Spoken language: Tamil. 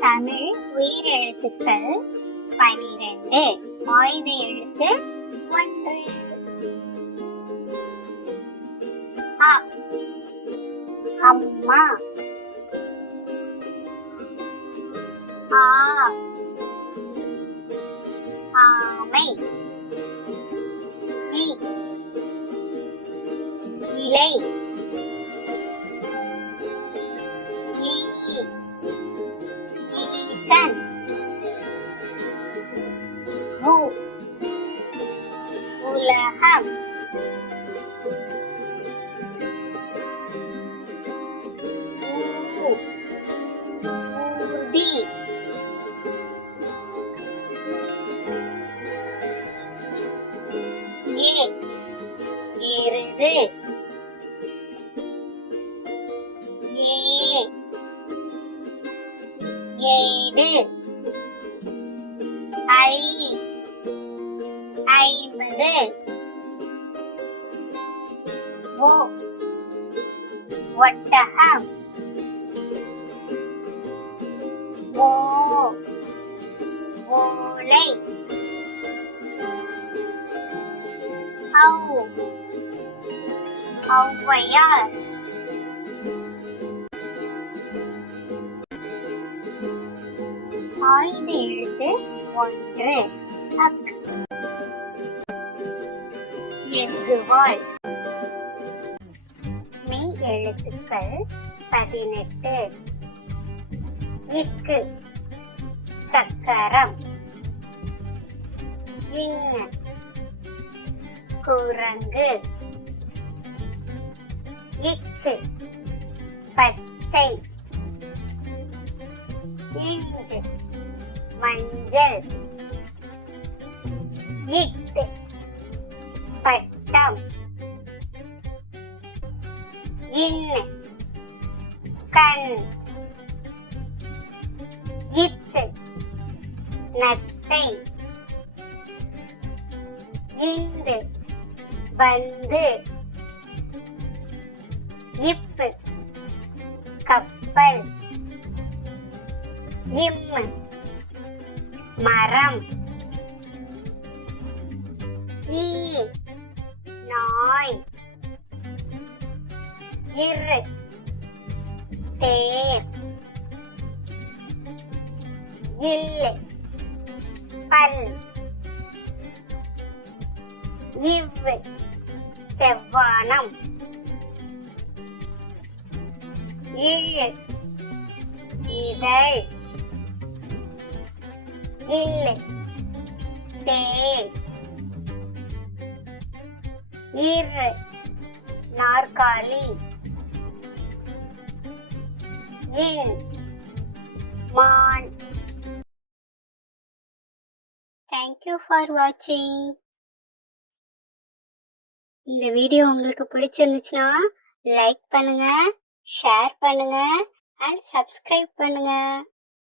தமிழ் உயிரெழுத்துக்கள் 12. ஆயுத எழுத்து 1. அ அம்மா. ஆ ஆமை. இ இலை. ஈ ஈசன். உ உலகம். ஊ ஊர்தி. ஏ எருது. ஏ ஏடு. ஐ 50. ஓ ஒட்டகம். ஓ ஓலை. ஔ ஔவையார். ஆயுத எழுத்து 1. அக் எஃகுவாள். மெய் எழுத்துக்கள் 18. இக்கு சக்கரம். இங் குரங்கு. இச்சு பச்சை. இஞ்சு மஞ்சள். இட்டு பட்டம். இன்னு கண். இத்து நத்தை. இந்து பந்து. இப்பு கப்பல். இம் மரம். ஈ நாய். இரு தேர். இல்லு பல். இவ் செவ்வானம். இழு இதழ். இல்லு தேள். இரு நாற்காலி. இன் மான். Thank you for watching. இந்த வீடியோ உங்களுக்கு பிடிச்சிருந்துச்சுன்னா லைக் பண்ணுங்க, ஷேர் பண்ணுங்க and subscribe பண்ணுங்க.